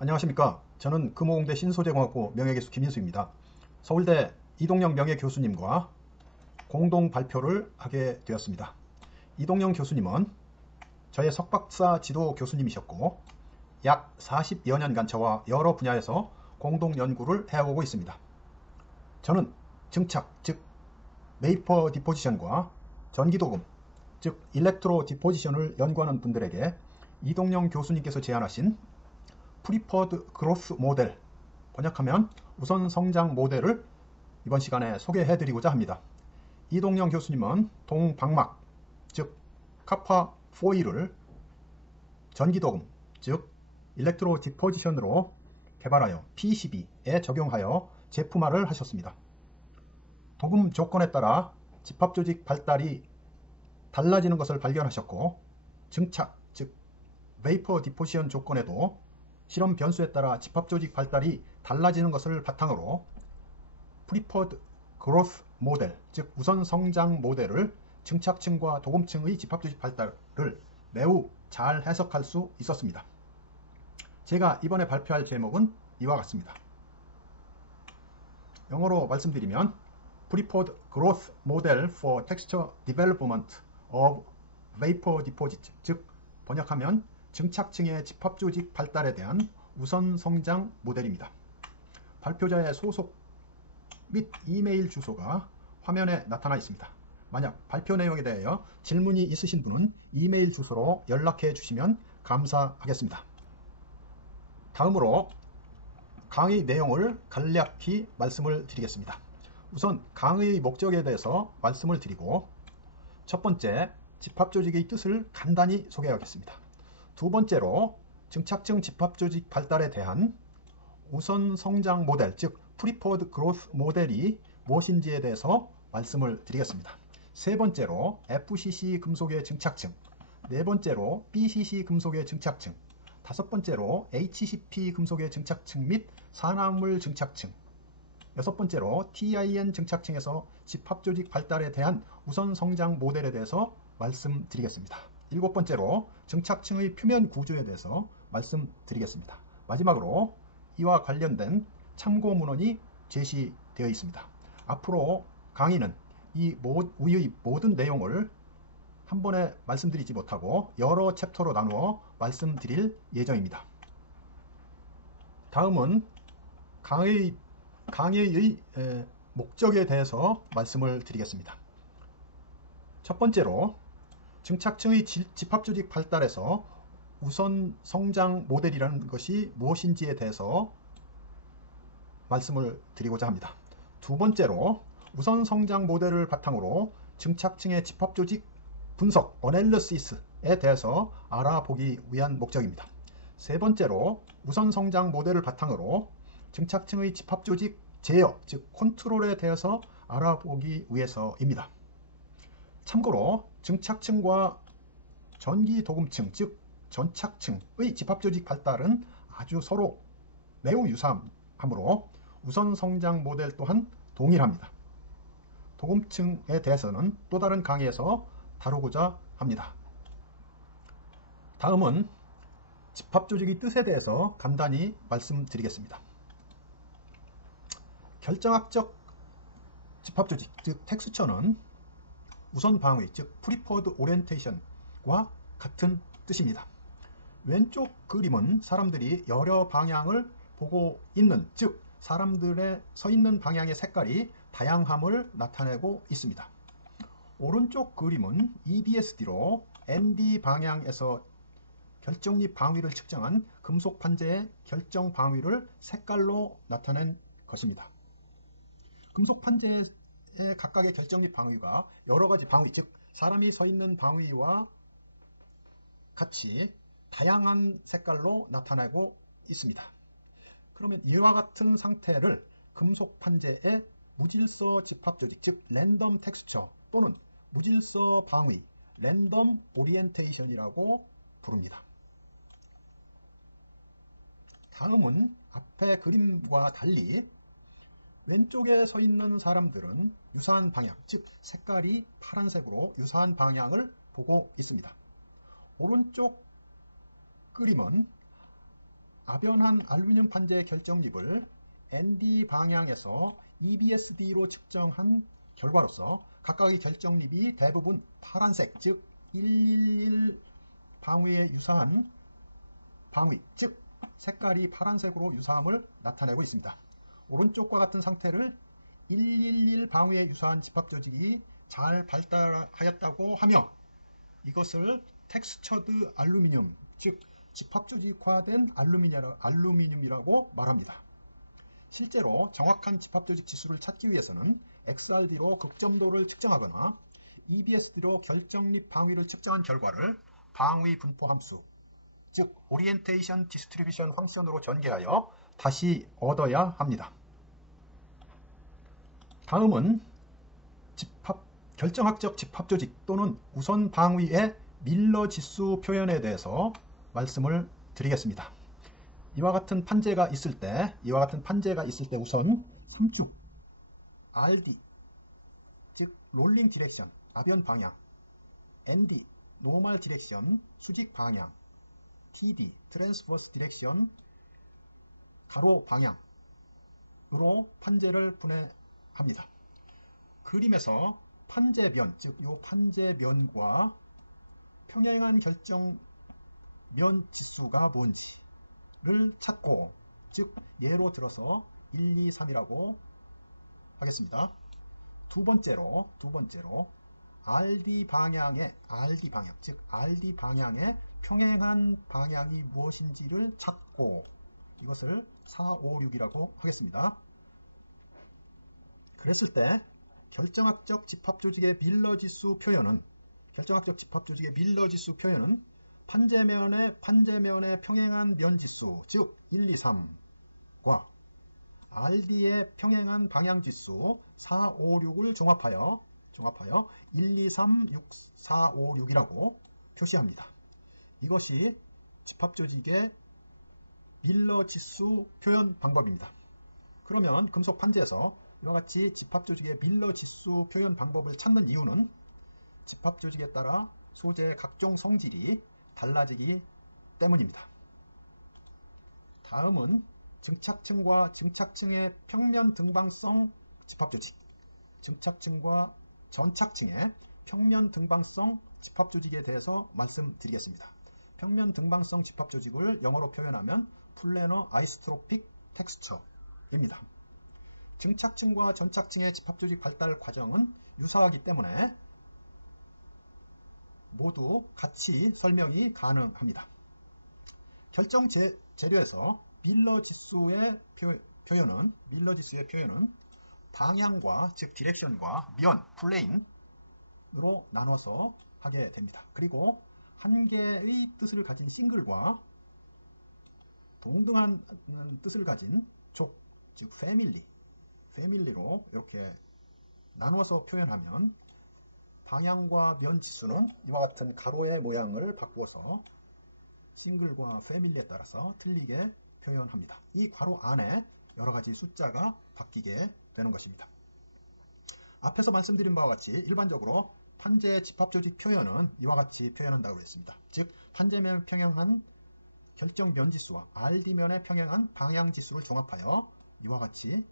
안녕하십니까. 저는 금호공대 신소재공학부 명예교수 김인수입니다. 서울대 이동영 명예교수님과 공동 발표를 하게 되었습니다. 이동영 교수님은 저의 석박사 지도 교수님이셨고 약 40여 년간 저와 여러 분야에서 공동 연구를 해오고 있습니다. 저는 증착, 즉 베이퍼 디포지션과 전기도금, 즉 일렉트로 디포지션을 연구하는 분들에게 이동영 교수님께서 제안하신 프리퍼드 그로스 모델, 번역하면 우선 성장 모델을 이번 시간에 소개해 드리고자 합니다. 이동영 교수님은 동방막, 즉 카파 포일을 전기도금, 즉 일렉트로 디포지션으로 개발하여 PCB에 적용하여 제품화를 하셨습니다. 도금 조건에 따라 집합조직 발달이 달라지는 것을 발견하셨고, 증착, 즉 베이퍼 디포지션 조건에도 실험 변수에 따라 집합조직 발달이 달라지는 것을 바탕으로 프리퍼드 그로스 모델, 즉 우선 성장 모델을 증착층과 도금층의 집합조직 발달을 매우 잘 해석할 수 있었습니다. 제가 이번에 발표할 제목은 이와 같습니다. 영어로 말씀드리면 Preferred Growth Model for Texture Development of Vapor Deposit, 즉 번역하면 증착층의 집합조직 발달에 대한 우선 성장 모델입니다. 발표자의 소속 및 이메일 주소가 화면에 나타나 있습니다. 만약 발표 내용에 대하여 질문이 있으신 분은 이메일 주소로 연락해 주시면 감사하겠습니다. 다음으로 강의 내용을 간략히 말씀을 드리겠습니다. 우선 강의의 목적에 대해서 말씀을 드리고, 첫 번째, 집합조직의 뜻을 간단히 소개하겠습니다. 두 번째로 증착층 집합조직 발달에 대한 우선 성장 모델, 즉 프리퍼드 그로스 모델이 무엇인지에 대해서 말씀을 드리겠습니다. 세 번째로 FCC 금속의 증착층, 네 번째로 BCC 금속의 증착층, 다섯 번째로 HCP 금속의 증착층 및 산화물 증착층, 여섯 번째로 TIN 증착층에서 집합조직 발달에 대한 우선 성장 모델에 대해서 말씀드리겠습니다. 일곱 번째로 증착층의 표면 구조에 대해서 말씀드리겠습니다. 마지막으로 이와 관련된 참고 문헌이 제시되어 있습니다. 앞으로 강의는 이 모든 내용을 한 번에 말씀드리지 못하고 여러 챕터로 나누어 말씀드릴 예정입니다. 다음은 강의의 목적에 대해서 말씀을 드리겠습니다. 첫 번째로 증착층의 집합조직 발달에서 우선 성장 모델이라는 것이 무엇인지에 대해서 말씀을 드리고자 합니다. 두 번째로 우선 성장 모델을 바탕으로 증착층의 집합조직 분석, 어널리시스에 대해서 알아보기 위한 목적입니다. 세 번째로 우선 성장 모델을 바탕으로 증착층의 집합조직 제어, 즉 컨트롤에 대해서 알아보기 위해서입니다. 참고로 증착층과 전기도금층, 즉 전착층의 집합조직 발달은 아주 서로 매우 유사하므로 우선 성장 모델 또한 동일합니다. 도금층에 대해서는 또 다른 강의에서 다루고자 합니다. 다음은 집합조직의 뜻에 대해서 간단히 말씀드리겠습니다. 결정학적 집합조직, 즉 텍스처는 우선 방위, 즉 프리퍼드 오리엔테이션과 같은 뜻입니다. 왼쪽 그림은 사람들이 여러 방향을 보고 있는, 즉 사람들의 서 있는 방향의 색깔이 다양함을 나타내고 있습니다. 오른쪽 그림은 EBSD로 ND 방향에서 결정립 방위를 측정한 금속 판재의 결정 방위를 색깔로 나타낸 것입니다. 금속 판재의 각각의 결정립 방위가 여러 가지 방위, 즉 사람이 서 있는 방위와 같이 다양한 색깔로 나타나고 있습니다. 그러면 이와 같은 상태를 금속 판재의 무질서 집합조직, 즉 랜덤 텍스처 또는 무질서 방위, 랜덤 오리엔테이션이라고 부릅니다. 다음은 앞의 그림과 달리 왼쪽에 서 있는 사람들은 유사한 방향, 즉 색깔이 파란색으로 유사한 방향을 보고 있습니다. 오른쪽 그림은 아변한 알루미늄 판재 결정립을 ND 방향에서 EBSD로 측정한 결과로서 각각의 결정립이 대부분 파란색, 즉 111 방위에 유사한 방위, 즉 색깔이 파란색으로 유사함을 나타내고 있습니다. 오른쪽과 같은 상태를 111 방위에 유사한 집합조직이 잘 발달하였다고 하며 이것을 텍스처드 알루미늄, 즉 집합조직화된 알루미늄이라고 말합니다. 실제로 정확한 집합조직 지수를 찾기 위해서는 XRD로 극점도를 측정하거나 EBSD로 결정립 방위를 측정한 결과를 방위 분포 함수, 즉 오리엔테이션 디스트리뷰션 펑션으로 전개하여 다시 얻어야 합니다. 다음은 결정학적 집합조직 또는 우선 방위의 밀러 지수 표현에 대해서 말씀을 드리겠습니다. 이와 같은 판재가 있을 때 우선 3축 RD, 즉 롤링 디렉션, 아변 방향, ND, 노멀 디렉션, 수직 방향, TD, 트랜스버스 디렉션, 가로 방향으로 판재를 분해합니다. 그림에서 판재면, 즉 요 판재면과 평행한 결정면 지수가 뭔지를 찾고, 즉 예로 들어서 1, 2, 3이라고 하겠습니다. 두 번째로 RD 방향의 즉 RD 방향의 평행한 방향이 무엇인지를 찾고, 이것을 4, 5, 6이라고 하겠습니다. 그랬을 때 결정학적 집합조직의 밀러 지수 표현은 판재면의 평행한 면지수, 즉 1, 2, 3과 RD의 평행한 방향지수 4, 5, 6을 종합하여 1, 2, 3, 6, 4, 5, 6이라고 표시합니다. 이것이 집합조직의 밀러 지수 표현 방법입니다. 그러면 금속 판재에서 이와 같이 집합조직의 밀러 지수 표현 방법을 찾는 이유는 집합조직에 따라 소재의 각종 성질이 달라지기 때문입니다. 다음은 증착층과 증착층의 평면 등방성 집합조직, 증착층과 전착층의 평면 등방성 집합조직에 대해서 말씀드리겠습니다. 평면 등방성 집합조직을 영어로 표현하면 플래너 아이스트로픽 텍스처입니다. 증착층과 전착층의 집합조직 발달 과정은 유사하기 때문에 모두 같이 설명이 가능합니다. 결정 재료에서 밀러 지수의 표현은 방향과, 즉 디렉션과 면, 플레인으로 나눠서 하게 됩니다. 그리고 한 개의 뜻을 가진 싱글과 동등한 뜻을 가진 족, 즉 패밀리로 이렇게 나누어서 표현하면 방향과 면 지수는 이와 같은 가로의 모양을 바꾸어서 싱글과 패밀리에 따라서 틀리게 표현합니다. 이 괄호 안에 여러 가지 숫자가 바뀌게 되는 것입니다. 앞에서 말씀드린 바와 같이 일반적으로 판재 집합조직 표현은 이와 같이 표현한다고 했습니다. 즉 판재면을 평행한 결정 면지수와 RD면에 평행한 방향지수를 종합하여 이와 같은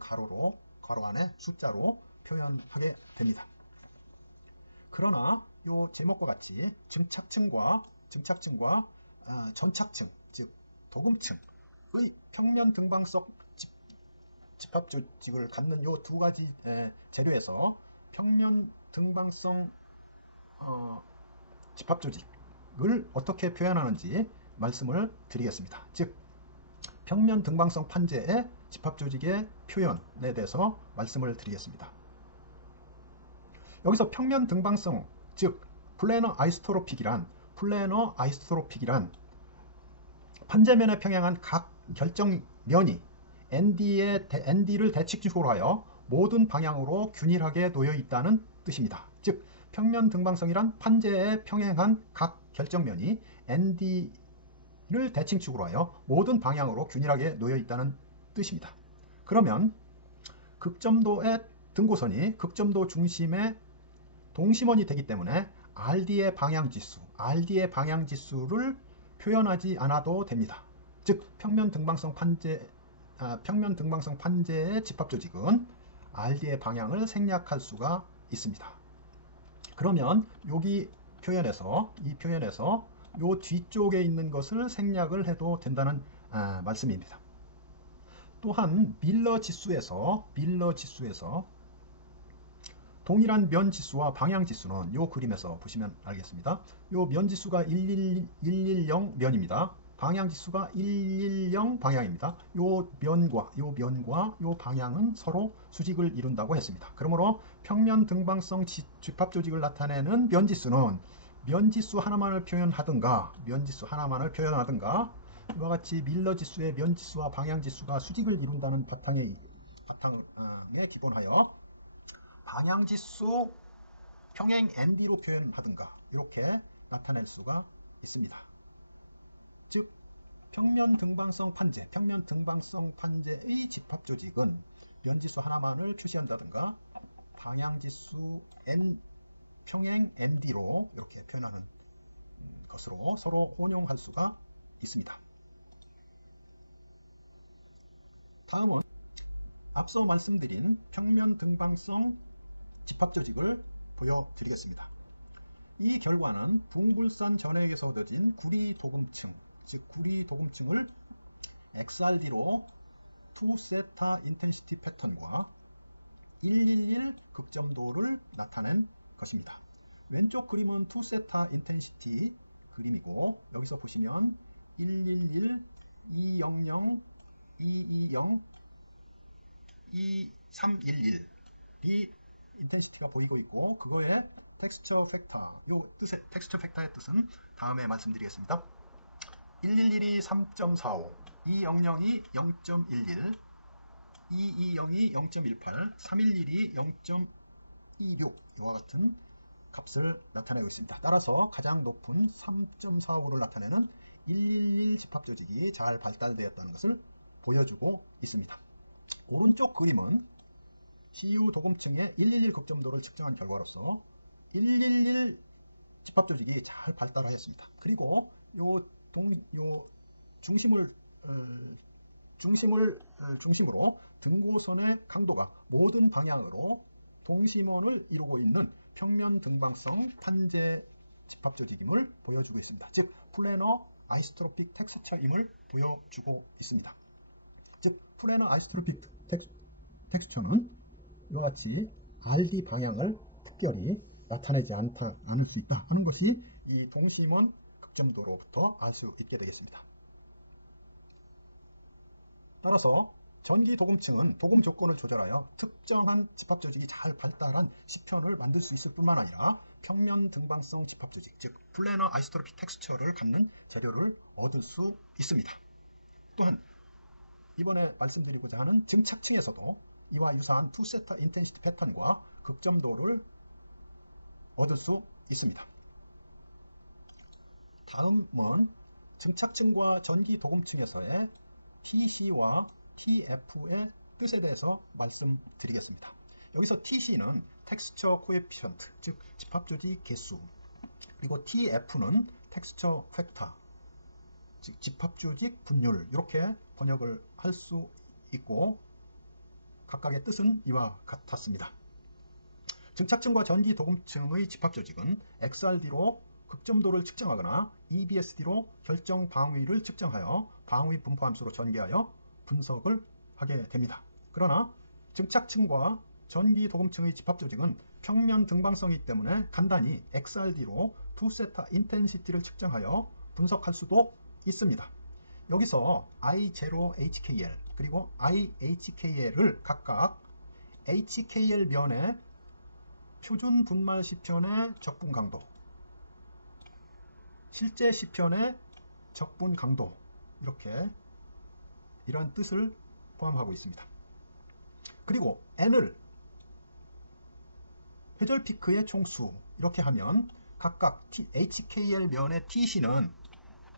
가로 안에 숫자로 표현하게 됩니다. 그러나 이 제목과 같이 증착층과 전착층, 즉 도금층의 평면 등방성 집합조직을 갖는 이 두 가지 재료에서 평면 등방성 집합조직을 어떻게 표현하는지 말씀을 드리겠습니다. 즉 평면 등방성 판재의 집합조직의 표현에 대해서 말씀을 드리겠습니다. 여기서 평면 등방성, 즉 플래너 아이스트로픽이란 판재면에 평행한 각 결정면이 ND를 대칭축으로 하여 모든 방향으로 균일하게 놓여 있다는 뜻입니다. 즉 평면 등방성이란 판재에 평행한 각 결정면이 ND를 대칭축으로 하여 모든 방향으로 균일하게 놓여 있다는 뜻입니다. 그러면 극점도의 등고선이 극점도 중심의 동심원이 되기 때문에 RD의 방향지수를 표현하지 않아도 됩니다. 즉 평면 등방성 판재의 집합조직은 RD의 방향을 생략할 수가 있습니다. 그러면 이 표현에서 요 뒤쪽에 있는 것을 생략을 해도 된다는 말씀입니다. 또한 밀러 지수에서 동일한 면지수와 방향지수는 요 그림에서 보시면 알겠습니다. 요 면지수가 110 면입니다. 방향지수가 110 방향입니다. 요 면과 요 방향은 서로 수직을 이룬다고 했습니다. 그러므로 평면 등방성 집합조직을 나타내는 면지수는 면지수 하나만을 표현하든가 이와 같이 밀러 지수의 면지수와 방향지수가 수직을 이룬다는 바탕에 기본하여 방향지수 평행 ND로 표현하든가 이렇게 나타낼 수가 있습니다. 즉 평면 등방성 판재의 집합조직은 면지수 하나만을 표시한다든가 방향지수 평행 ND로 이렇게 표현하는 것으로 서로 혼용할 수가 있습니다. 다음은 앞서 말씀드린 평면 등방성 집합조직을 보여드리겠습니다. 이 결과는 붕불산 전액에서 얻어진 구리도금층, 즉 구리도금층을 XRD로 2세타 인텐시티 패턴과 111 극점도를 나타낸 것입니다. 왼쪽 그림은 2세타 인텐시티 그림이고 여기서 보시면 111, 200, 220, 2311이 인텐시티가 보이고 있고 그거의 텍스처 팩터, 텍스처 팩터의 뜻은 다음에 말씀드리겠습니다. 111이 3.45, 200이 0.11, 220이 0.18, 311이 0.26 이와 같은 값을 나타내고 있습니다. 따라서 가장 높은 3.45를 나타내는 111 집합조직이 잘 발달되었다는 것을 보여주고 있습니다. 오른쪽 그림은 CU 도금층의 111 극점도를 측정한 결과로서 111 집합조직이 잘 발달하였습니다. 그리고 요 중심으로 등고선의 강도가 모든 방향으로 동심원을 이루고 있는 평면 등방성 판재 집합조직임을 보여주고 있습니다. 즉 플래너 아이소트로픽 텍스처임을 보여주고 있습니다. 즉 플래너 아이소트로픽 텍스처는 이와 같이 RD 방향을 특별히 나타내지 않을 수 있다 하는 것이 이 동심원 극점도로부터 알 수 있게 되겠습니다. 따라서 전기 도금층은 도금 조건을 조절하여 특정한 집합조직이 잘 발달한 시편을 만들 수 있을 뿐만 아니라 평면 등방성 집합조직, 즉 플래너 아이소트로픽 텍스처를 갖는 재료를 얻을 수 있습니다. 또한 이번에 말씀드리고자 하는 증착층에서도 이와 유사한 2세타 인텐시티 패턴과 극점도를 얻을 수 있습니다. 다음은 증착층과 전기 도금층에서의 TC와 TF의 뜻에 대해서 말씀드리겠습니다. 여기서 TC는 텍스처 코에피션트, 즉 집합조직 개수, 그리고 TF는 텍스처 팩터, 즉 집합조직 분율, 이렇게 번역을 할 수 있고 각각의 뜻은 이와 같았습니다. 증착층과 전기 도금층의 집합조직은 XRD로 극점도를 측정하거나 EBSD로 결정 방위를 측정하여 방위 분포함수로 전개하여 분석을 하게 됩니다. 그러나 증착층과 전기 도금층의 집합조직은 평면 등방성이기 때문에 간단히 XRD로 2세타 인텐시티를 측정하여 분석할 수도 있습니다. 여기서 I0HKL 그리고 IHKL을 각각 HKL 면의 표준 분말 시편의 적분 강도, 실제 시편의 적분 강도, 이런 뜻을 포함하고 있습니다. 그리고 N을 회절 피크의 총수, 이렇게 하면 각각 HKL 면의 TC는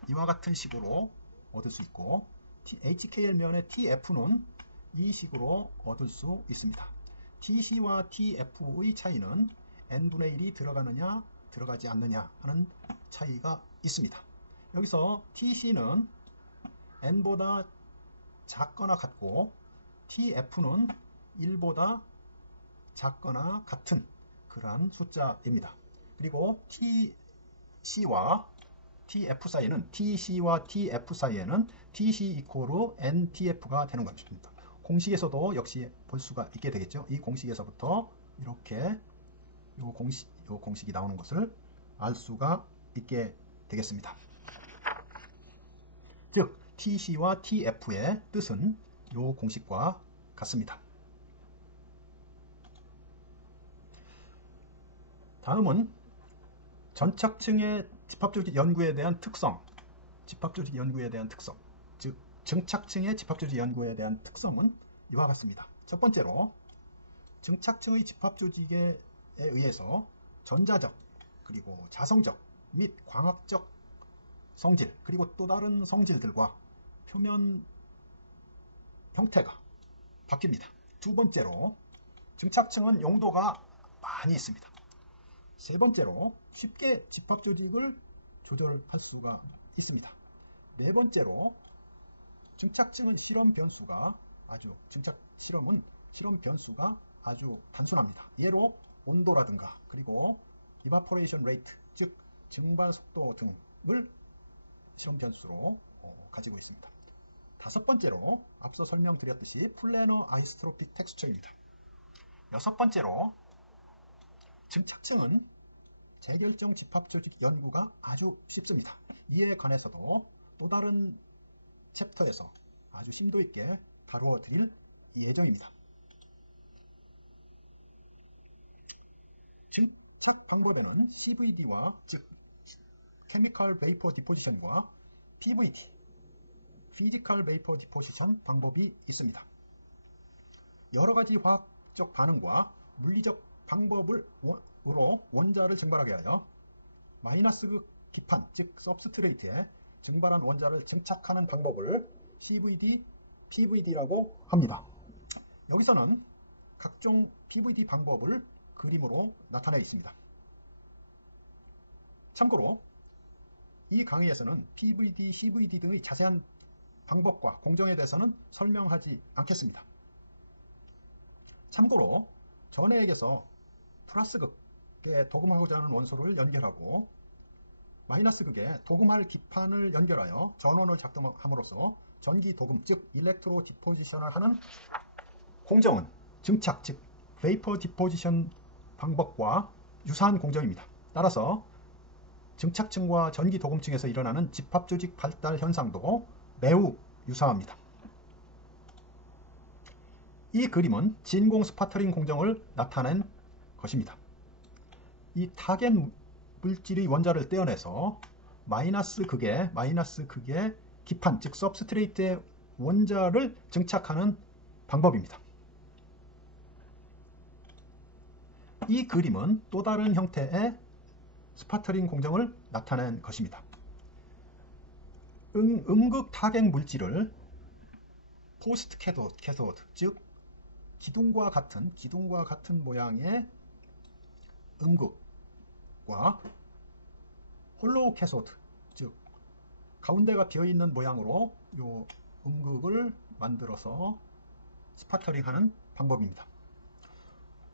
이와 같은 식으로 얻을 수 있고 HKL 면의 TF는 이 식으로 얻을 수 있습니다. TC와 TF의 차이는 n분의 1이 들어가느냐 들어가지 않느냐 하는 차이가 있습니다. 여기서 TC는 n보다 작거나 같고 tf는 1보다 작거나 같은 그러한 숫자입니다. 그리고 tc와 tf 사이에는 tc 이코르 ntf가 되는 것입니다. 공식에서도 역시 볼 수가 있게 되겠죠. 이 공식에서부터 이렇게 요 공식이 나오는 것을 알 수가 있게 되겠습니다. 즉 tc와 tf의 뜻은 요 공식과 같습니다. 다음은 전착층의 집합조직 연구에 대한 특성, 즉 증착층의 집합조직 연구에 대한 특성은 이와 같습니다. 첫 번째로 증착층의 집합조직에 의해서 전자적 그리고 자성적 및 광학적 성질 그리고 또 다른 성질들과 표면 형태가 바뀝니다. 두 번째로 증착층은 용도가 많이 있습니다. 세 번째로 쉽게 집합조직을 조절할 수가 있습니다. 네 번째로 증착층은 실험 변수가 아주 단순합니다. 예로 온도라든가 그리고 evaporation rate 즉 증발 속도 등을 실험 변수로 가지고 있습니다. 다섯 번째로 앞서 설명드렸듯이 플래너 아이소트로픽 텍스처입니다. 여섯 번째로 증착층은 재결정 집합조직 연구가 아주 쉽습니다. 이에 관해서도 또 다른 챕터에서 아주 심도 있게 다루어 드릴 예정입니다. 증착 방법에는 CVD와 즉 Chemical Vapor Deposition과 PVD Physical Vapor Deposition 방법이 있습니다. 여러가지 화학적 반응과 물리적 방법으로 원자를 증발하게 하여 마이너스 극 기판 즉 서브스트레이트에 증발한 원자를 증착하는 방법을 CVD, PVD라고 합니다. 여기서는 각종 PVD 방법을 그림으로 나타내 있습니다. 참고로 이 강의에서는 PVD, CVD 등의 자세한 방법과 공정에 대해서는 설명하지 않겠습니다. 참고로 전해액에서 플러스 극에 도금하고자 하는 원소를 연결하고 마이너스 극에 도금할 기판을 연결하여 전원을 작동함으로써 전기 도금 즉 일렉트로 디포지션을 하는 공정은 증착 즉 베이퍼 디포지션 방법과 유사한 공정입니다. 따라서 증착층과 전기 도금층에서 일어나는 집합조직 발달 현상도 매우 유사합니다. 이 그림은 진공 스파터링 공정을 나타낸 것입니다. 이 타겟 물질의 원자를 떼어내서 마이너스 극의 기판 즉 서브스트레이트의 원자를 증착하는 방법입니다. 이 그림은 또 다른 형태의 스파터링 공정을 나타낸 것입니다. 음극 타겟 물질을 포스트 캐소드 즉 기둥과 같은 모양의 음극과 홀로우 캐소드 즉 가운데가 비어있는 모양으로 이 음극을 만들어서 스파터링하는 방법입니다.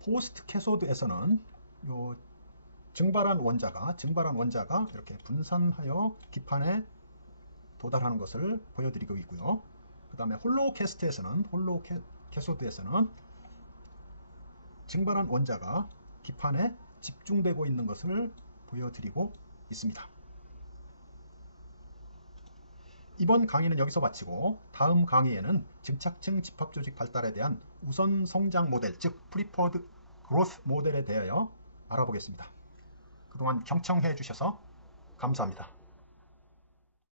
포스트 캐소드에서는 이 증발한 원자가 이렇게 분산하여 기판에 도달하는 것을 보여드리고 있고요. 그 다음에 홀로우 캐소드에서는 증발한 원자가 기판에 집중되고 있는 것을 보여드리고 있습니다. 이번 강의는 여기서 마치고 다음 강의에는 증착층 집합조직 발달에 대한 우선 성장 모델 즉 프리퍼드 그로스 모델에 대하여 알아보겠습니다. 그동안 경청해 주셔서 감사합니다.